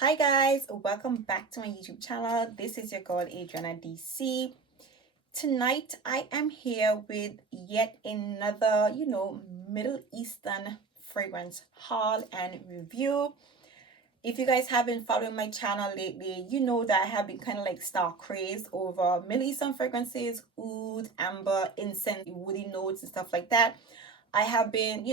Hi guys, welcome back to my YouTube channel. This is your girl Adriana DC. Tonight I am here with yet another, Middle Eastern fragrance haul and review. If you guys have been following my channel lately, you know that I have been kind of like star crazed over Middle Eastern fragrances, oud, amber, incense, woody notes and stuff like that. I have been,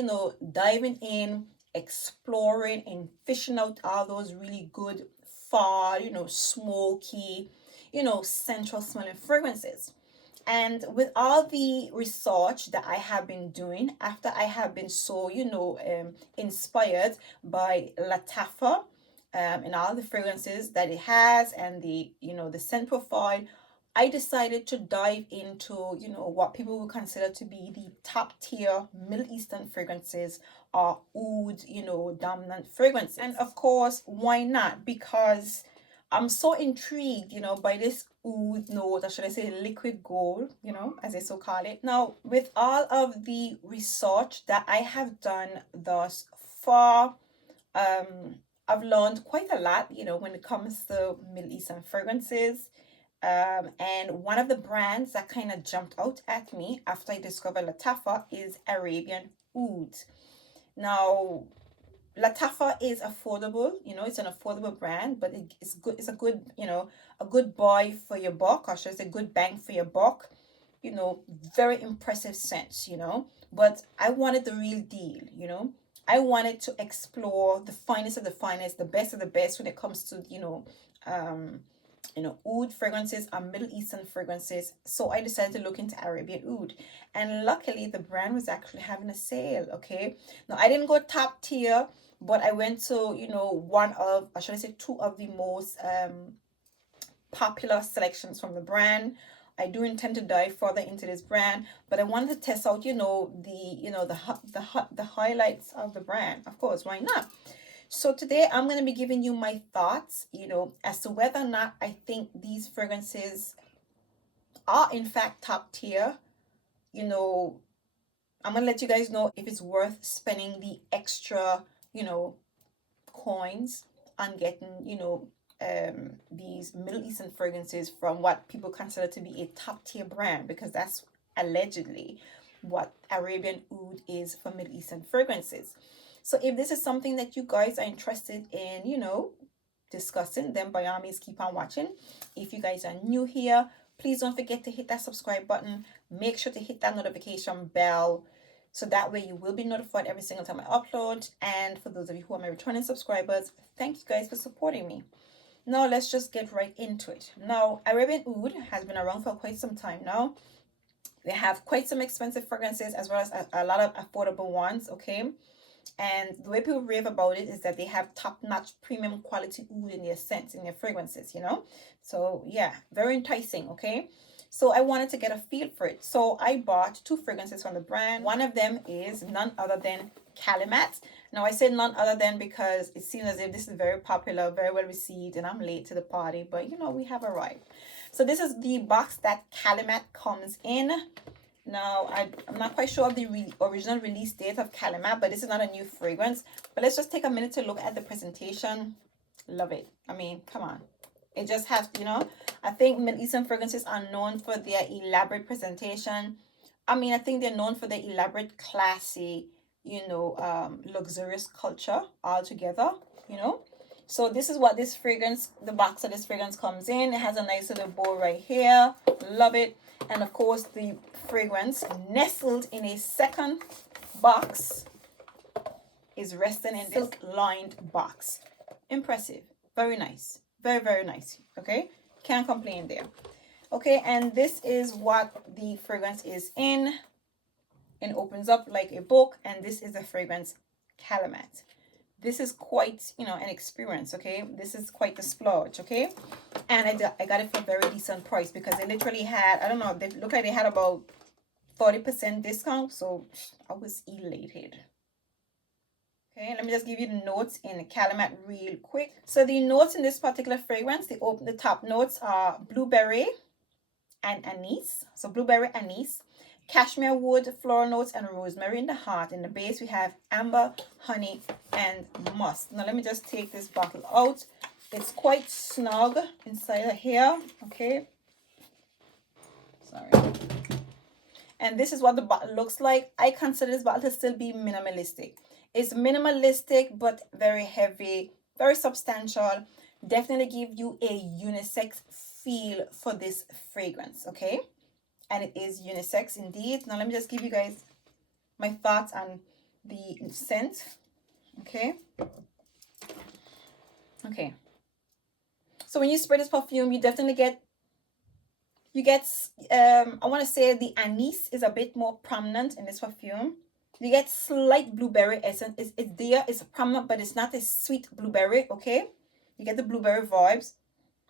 diving in, exploring and fishing out all those really good fall, smoky, central smelling fragrances. And with all the research that I have been doing, after I have been so, inspired by Latafa, and all the fragrances that it has and the scent profile, I decided to dive into, what people would consider to be the top tier Middle Eastern fragrances or oud, dominant fragrances. And of course, why not? Because I'm so intrigued, by this oud note, or should I say liquid gold, as they so call it. Now, with all of the research that I have done thus far, I've learned quite a lot, when it comes to Middle Eastern fragrances. And one of the brands that kind of jumped out at me after I discovered Latafa is Arabian Oud. Now, Latafa is affordable, it's an affordable brand, but it's good. It's a good, a good buy for your buck, or should I say, good bang for your buck. Very impressive scents, But I wanted the real deal, I wanted to explore the finest of the finest, the best of the best when it comes to, oud fragrances are Middle Eastern fragrances. So I decided to look into Arabian Oud. And luckily the brand was actually having a sale. Okay. Now I didn't go top tier, but I went to, one of, or should I say two of the most popular selections from the brand. I do intend to dive further into this brand, but I wanted to test out, the highlights of the brand. Of course, why not? So today I'm going to be giving you my thoughts, as to whether or not I think these fragrances are in fact top tier. I'm going to let you guys know if it's worth spending the extra, coins on getting, these Middle Eastern fragrances from what people consider to be a top tier brand, because that's allegedly what Arabian Oud is for Middle Eastern fragrances. So if this is something that you guys are interested in, discussing, then by all means keep on watching. If you guys are new here, please don't forget to hit that subscribe button. Make sure to hit that notification bell, so that way you will be notified every single time I upload. And for those of you who are my returning subscribers, thank you guys for supporting me. Now let's just get right into it. Now, Arabian Oud has been around for quite some time now. They have quite some expensive fragrances as well as a lot of affordable ones, okay? And the way people rave about it is that they have top-notch premium quality oud in their scents, in their fragrances, So yeah, very enticing, okay? So I wanted to get a feel for it. So I bought two fragrances from the brand. One of them is none other than Calumat. Now I say none other than because it seems as if this is very popular, very well received, and I'm late to the party, but we have arrived. So this is the box that Calumat comes in. Now, I'm not quite sure of the original release date of Calumat, but this is not a new fragrance. But let's just take a minute to look at the presentation. Love it. I mean, come on. It just has, I think Middle Eastern fragrances are known for their elaborate presentation. I mean, I think they're known for their elaborate, classy, luxurious culture altogether, So this is what this fragrance, the box of this fragrance comes in. It has a nice little bow right here. Love it. And of course, the fragrance nestled in a second box is resting in this silk-lined box. Impressive. Very nice. Very, very nice. Okay? Can't complain there. Okay, and this is what the fragrance is in. It opens up like a book, and this is the fragrance Calumat. This is quite, an experience, okay? This is quite the splurge, okay? And I got it for a very decent price because they literally had, I don't know, they looked like they had about 40% discount, so I was elated. Okay, let me just give you the notes in Calumat real quick. So the notes in this particular fragrance, the top notes are blueberry and anise. So blueberry, anise, cashmere wood, floral notes, and rosemary in the heart. In the base, we have amber, honey, and musk. Now, let me just take this bottle out It's quite snug inside of here. Okay. Sorry. And this is what the bottle looks like. I consider this bottle to still be minimalistic. It's minimalistic, but very heavy, very substantial. Definitely give you a unisex feel for this fragrance, okay? And it is unisex indeed. Now let me just give you guys my thoughts on the scent, okay? Okay. So when you spray this perfume, you definitely get I want to say the anise is a bit more prominent in this perfume. You get slight blueberry essence. It's there, it's prominent, but it's not a sweet blueberry, okay? You get the blueberry vibes.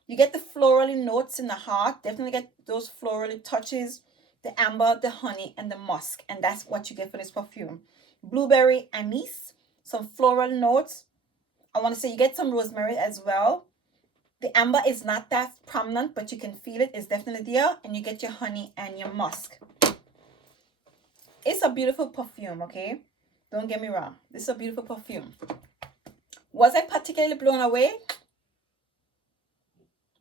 You get the florally notes in the heart. Definitely get those florally touches, the amber, the honey, and the musk. And that's what you get for this perfume. Blueberry, anise, some floral notes. I want to say you get some rosemary as well. The amber is not that prominent, but you can feel it. It's definitely there. And you get your honey and your musk. It's a beautiful perfume, okay? Don't get me wrong. This is a beautiful perfume. Was I particularly blown away?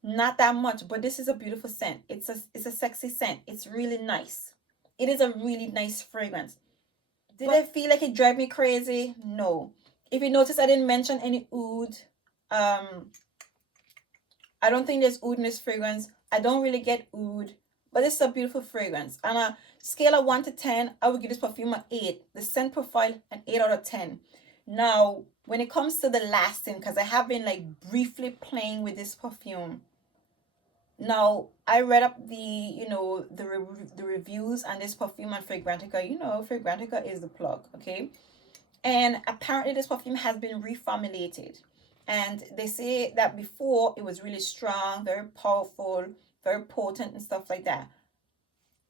Not that much, but this is a beautiful scent. It's a sexy scent. It's really nice. It is a really nice fragrance. Did I feel like it drive me crazy? No. If you notice, I didn't mention any oud. I don't think there's oud in this fragrance. I don't really get oud, but it's a beautiful fragrance. On a scale of 1 to 10, I would give this perfume an 8. The scent profile, an 8 out of 10. Now, when it comes to the lasting, because I have been like briefly playing with this perfume. Now, I read up the reviews on this perfume on Fragrantica. You know, Fragrantica is the plug, okay? And apparently this perfume has been reformulated. And they say that before it was really strong, very powerful, very potent and stuff like that.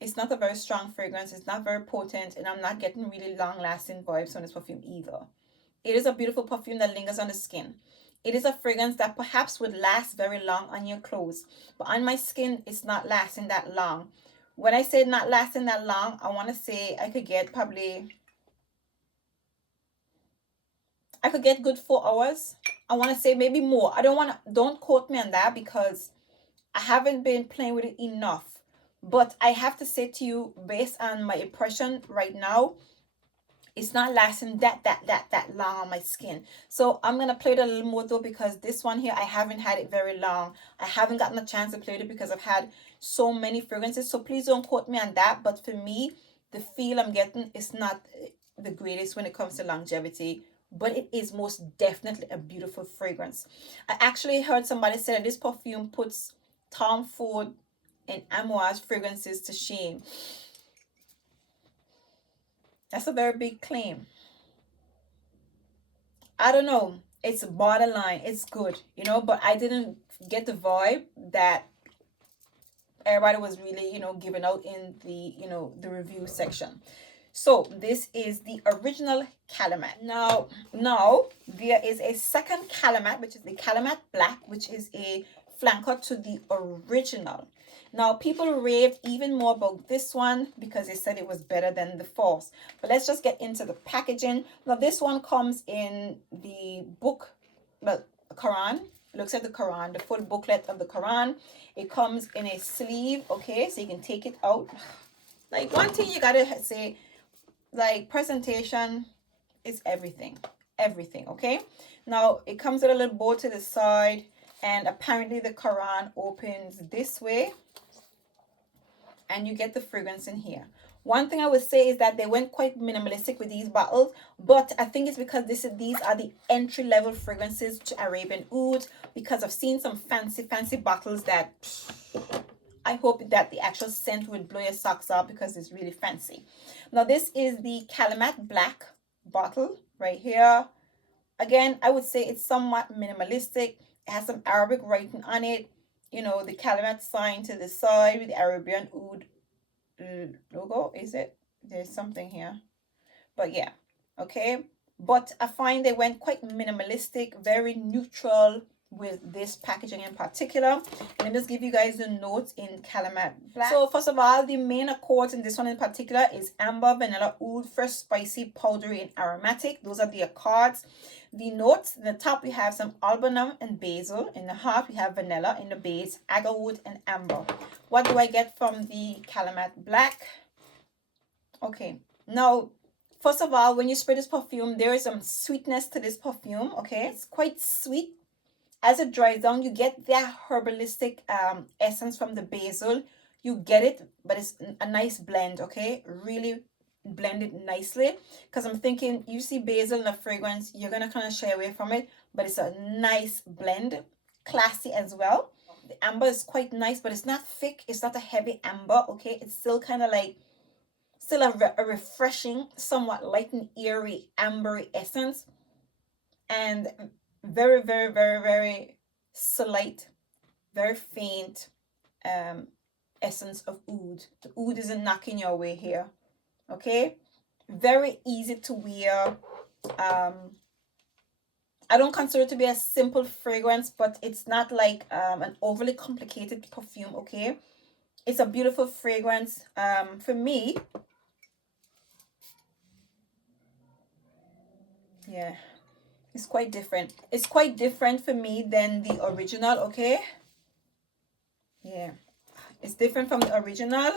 It's not a very strong fragrance. It's not very potent. And I'm not getting really long-lasting vibes from this perfume either. It is a beautiful perfume that lingers on the skin. It is a fragrance that perhaps would last very long on your clothes. But on my skin, it's not lasting that long. When I say not lasting that long, I want to say I could get good 4 hours. I want to say maybe more. Don't quote me on that because I haven't been playing with it enough. But I have to say to you, based on my impression right now, it's not lasting that long on my skin. So I'm going to play it a little more though, because this one here, I haven't had it very long. I haven't gotten a chance to play it because I've had so many fragrances. So please don't quote me on that. But for me, the feel I'm getting is not the greatest when it comes to longevity. But it is most definitely a beautiful fragrance. I actually heard somebody say that this perfume puts Tom Ford and Amouage fragrances to shame. That's a very big claim. I don't know. It's borderline. It's good, but I didn't get the vibe that everybody was really, giving out in the, the review section. So this is the original Calumat. Now there is a second Calumat, which is the Calumat Black, which is a flanker to the original. Now, people raved even more about this one because they said it was better than the false. But let's just get into the packaging. Now, this one comes in the book, the Quran. It looks like the Quran, the full booklet of the Quran. It comes in a sleeve, okay? So you can take it out. Like, one thing you gotta say, like, presentation is everything. Everything, okay? Now, it comes with a little bow to the side. And apparently the Quran opens this way. And you get the fragrance in here. One thing I would say is that they went quite minimalistic with these bottles, but I think it's because these are the entry-level fragrances to Arabian Oud, because I've seen some fancy bottles that I hope that the actual scent would blow your socks off because it's really fancy. Now, this is the Calumat Black bottle right here. Again, I would say it's somewhat minimalistic. It has some Arabic writing on it. The Calumat sign to the side with the Arabian Oud logo. Is it? There's something here. But yeah, okay. But I find they went quite minimalistic, very neutral, with this packaging in particular. Let me just give you guys the notes in Calumat Black. So first of all, the main accords in this one in particular is amber, vanilla, oud, fresh, spicy, powdery, and aromatic. Those are the accords. The notes, in the top we have some alburnum and basil. In the heart we have vanilla. In the base, agarwood and amber. What do I get from the Calumat Black? Okay, now first of all, when you spray this perfume, there is some sweetness to this perfume. Okay, it's quite sweet. As it dries down, you get that herbalistic essence from the basil. You get it, but it's a nice blend. Okay, really blend it nicely, because I'm thinking you see basil in a fragrance, you're gonna kind of shy away from it, but it's a nice blend, classy as well. The amber is quite nice, but it's not thick, it's not a heavy amber. Okay, it's still kind of like still a refreshing, somewhat light and airy ambery essence, and very, very, very, very slight, very faint essence of oud. The oud isn't knocking your way here. Okay, very easy to wear. I don't consider it to be a simple fragrance, but it's not like an overly complicated perfume. Okay, it's a beautiful fragrance. For me, yeah, it's quite different. It's quite different for me than the original. Okay, yeah, it's different from the original.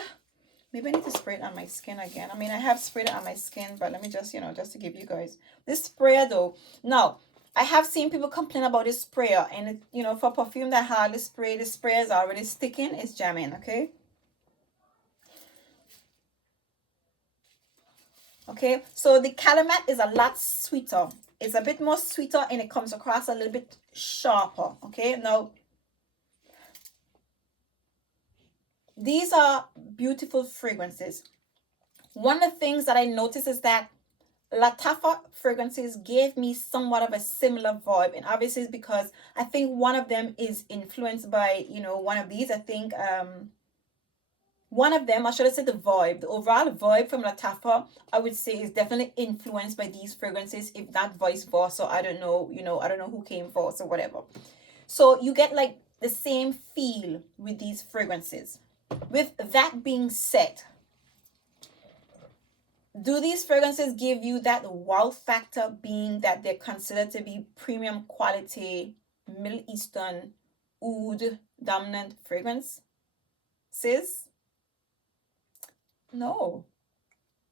Maybe I need to spray it on my skin again. I mean, I have sprayed it on my skin, but let me just, just to give you guys this sprayer though. Now, I have seen people complain about this sprayer, and it, for perfume that hardly spray, the sprayer is already sticking, it's jamming, okay? Okay, so the Calumat is a lot sweeter. It's a bit more sweeter, and it comes across a little bit sharper, okay? Now, these are beautiful fragrances. One of the things that I noticed is that Lattafa fragrances gave me somewhat of a similar vibe, and obviously it's because I think one of them is influenced by, one of these. I think one of them, I should have said the vibe, the overall vibe from Lattafa, I would say is definitely influenced by these fragrances, if not vice versa. I don't know, I don't know who came first or whatever. So you get like the same feel with these fragrances. With that being said, do these fragrances give you that wow factor, being that they're considered to be premium quality Middle Eastern oud dominant fragrances? No.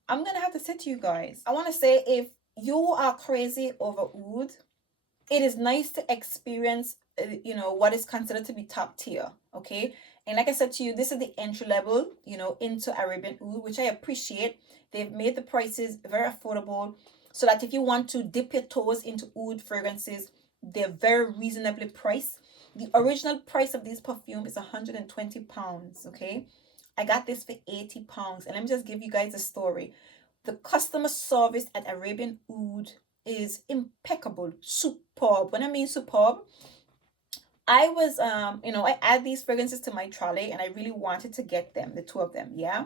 I'm gonna have to say to you guys, I want to say, if you are crazy over oud, it is nice to experience what is considered to be top tier. Okay, and like I said to you, this is the entry level into Arabian Oud, which I appreciate. They've made the prices very affordable, so that if you want to dip your toes into oud fragrances, they're very reasonably priced. The original price of this perfume is 120 pounds. Okay, I got this for 80 pounds, and let me just give you guys a story. The customer service at Arabian Oud is impeccable, superb. When I mean superb, I was I add these fragrances to my trolley, and I really wanted to get them, the two of them, yeah.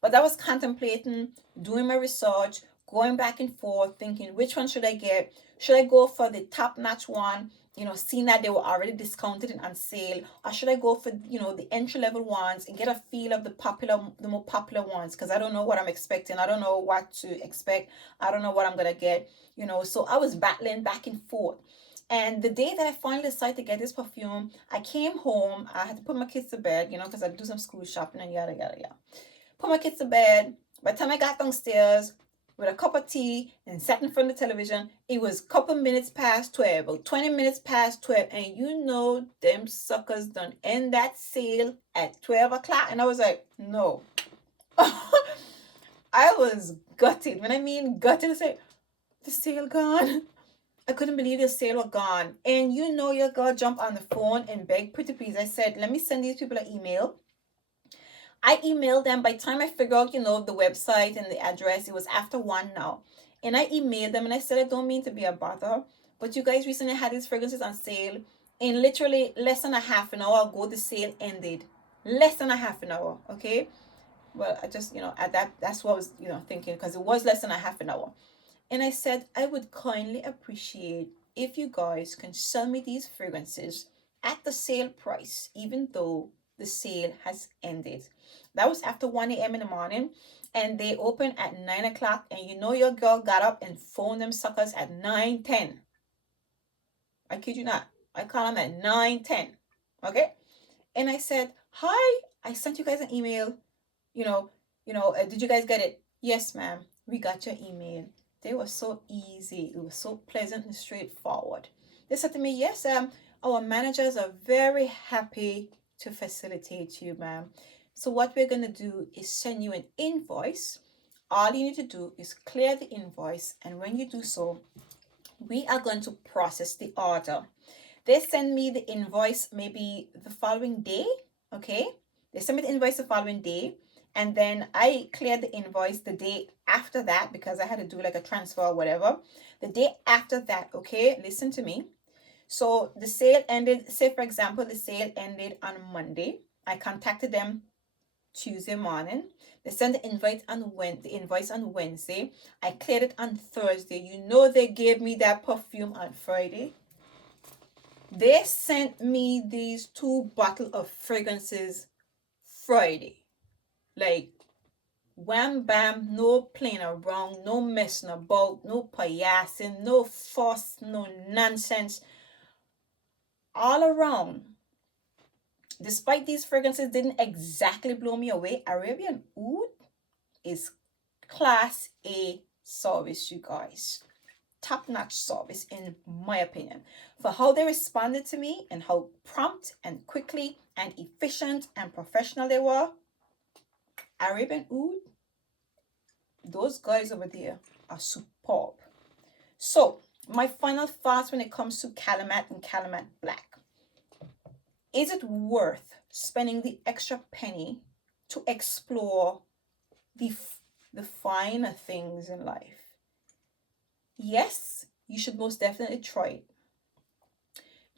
But I was contemplating, doing my research, going back and forth, thinking which one should I get? Should I go for the top-notch one, seeing that they were already discounted and on sale, or should I go for the entry-level ones and get a feel of the more popular ones? Because I don't know what I'm expecting. I don't know what to expect. I don't know what I'm gonna get. So I was battling back and forth. And the day that I finally decided to get this perfume, I came home. I had to put my kids to bed, because I do some school shopping and yada, yada, yada. Put my kids to bed. By the time I got downstairs with a cup of tea and sat in front of the television, it was a couple minutes past 12, or 20 minutes past 12. And them suckers done end that sale at 12 o'clock. And I was like, no. I was gutted. When I mean gutted, I said, the sale gone. I couldn't believe the sale was gone. And your girl jumped on the phone and begged pretty please. I said, let me send these people an email. I emailed them. By the time I figured out, the website and the address, it was after 1 now. And I emailed them and I said, I don't mean to be a bother, but you guys recently had these fragrances on sale. And literally less than a half an hour ago, the sale ended. Less than a half an hour, okay? Well, I just, at that's what I was, thinking, because it was less than a half an hour. And I said, I would kindly appreciate if you guys can sell me these fragrances at the sale price, even though the sale has ended. That was after 1 a.m. in the morning, and they opened at 9 o'clock. And you know, your girl got up and phoned them suckers at 9:10. I kid you not. I called them at 9:10. Okay? And I said, hi, I sent you guys an email. Did you guys get it? Yes, ma'am. We got your email. They were so easy. It was so pleasant and straightforward. They said to me, yes, our managers are very happy to facilitate you, ma'am. So what we're going to do is send you an invoice. All you need to do is clear the invoice. And when you do so, we are going to process the order. They send me the invoice maybe the following day. Okay. They send me the invoice the following day. And then I cleared the invoice the day after that because I had to do like a transfer or whatever. The day after that, okay, listen to me. So the sale ended, say for example, the sale ended on Monday. I contacted them Tuesday morning. They sent the invoice on Wednesday. I cleared it on Thursday. You know, they gave me that perfume on Friday. They sent me these 2 bottles of fragrances Friday. Like, wham bam, no playing around, no messing about, no payasing, no fuss, no nonsense. All around. Despite these fragrances didn't exactly blow me away, Arabian Oud is class A service, you guys. Top-notch service, in my opinion. For how they responded to me and how prompt and quickly and efficient and professional they were, Arabian Oud, those guys over there are superb. So, my final thoughts when it comes to Calumat and Calumat Black. Is it worth spending the extra penny to explore the finer things in life? Yes, you should most definitely try it.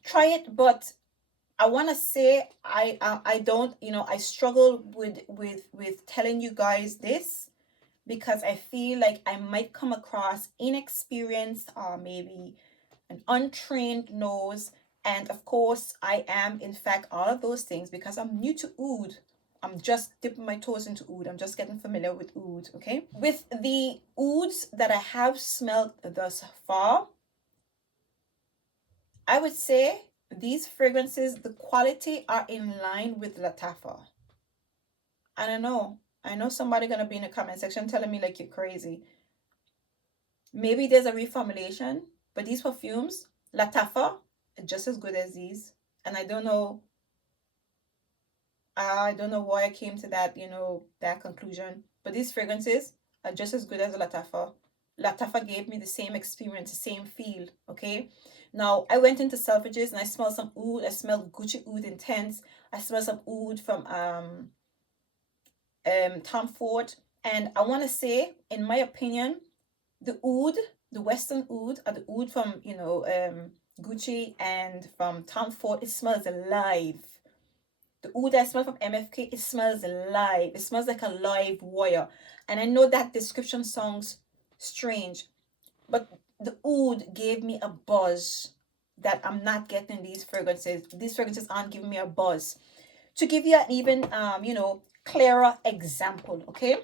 Try it, but I want to say I don't, I struggle with telling you guys this because I feel like I might come across inexperienced or maybe an untrained nose. And of course, I am, in fact, all of those things because I'm new to oud. I'm just dipping my toes into oud. I'm just getting familiar with oud, okay? With the ouds that I have smelled thus far, I would say these fragrances, the quality are in line with Latafa. And I know somebody gonna be in the comment section telling me like you're crazy. Maybe there's a reformulation, but these perfumes, Latafa, are just as good as these. And I don't know why I came to that, that conclusion. But these fragrances are just as good as Latafa. Latafa gave me the same experience, the same feel, okay? Now, I went into Selfridges and I smelled some oud. I smelled Gucci Oud Intense. I smelled some oud from Tom Ford. And I want to say, in my opinion, the oud, the Western oud, or the oud from, Gucci and from Tom Ford, it smells alive. The oud I smell from MFK, it smells alive. It smells like a live wire. And I know that description sounds strange, but the oud gave me a buzz that I'm not getting in these fragrances. These fragrances aren't giving me a buzz. To give you an even, clearer example, okay?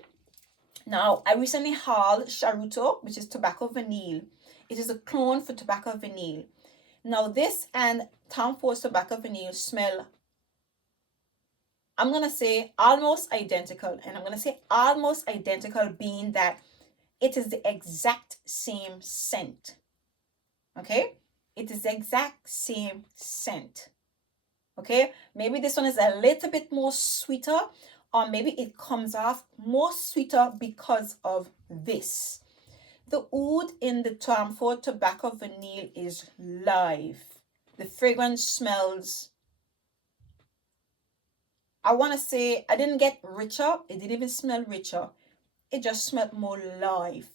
Now, I recently hauled Charuto, which is tobacco vanille. It is a clone for tobacco vanille. Now, this and Tom Ford's tobacco vanille smell, I'm going to say almost identical. And I'm going to say almost identical being that it is the exact same scent. Okay? It is the exact same scent. Okay? Maybe this one is a little bit more sweeter, or maybe it comes off more sweeter because of this. The oud in the Tom Ford tobacco vanille is live. The fragrance smells, I want to say, I didn't get richer. It didn't even smell richer. It just smelled more live.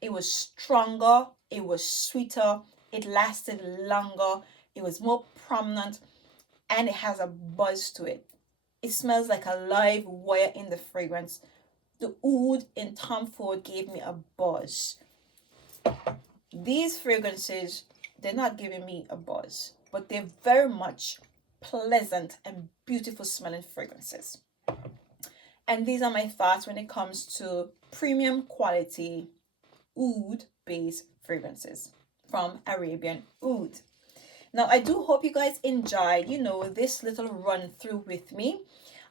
It was stronger. It was sweeter. It lasted longer. It was more prominent. And it has a buzz to it. It smells like a live wire in the fragrance. The oud in Tom Ford gave me a buzz. These fragrances they're not giving me a buzz, but they're very much pleasant and beautiful smelling fragrances. And these are my thoughts when it comes to premium quality oud based fragrances from Arabian Oud. Now, I do hope you guys enjoyed, this little run through with me.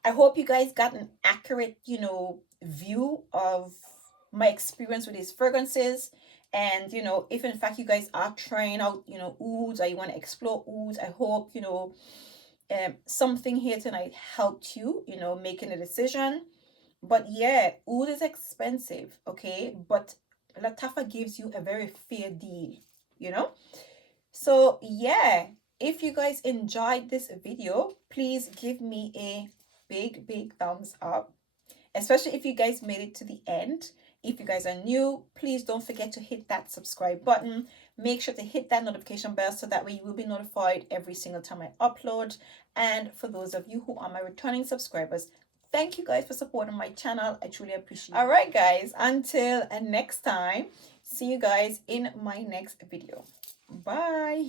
I hope you guys got an accurate, view of my experience with these fragrances. And, if in fact you guys are trying out, ouds, or you want to explore ouds, I hope, something here tonight helped you, making a decision. But yeah, oud is expensive, okay? But Latafa gives you a very fair deal, you know? So yeah, if you guys enjoyed this video, please give me a big thumbs up, especially if you guys made it to the end. If you guys are new, please don't forget to hit that subscribe button. Make sure to hit that notification bell so that way you will be notified every single time I upload. And for those of you who are my returning subscribers, thank you guys for supporting my channel. I truly appreciate it. All right, guys, until next time, see you guys in my next video. Bye.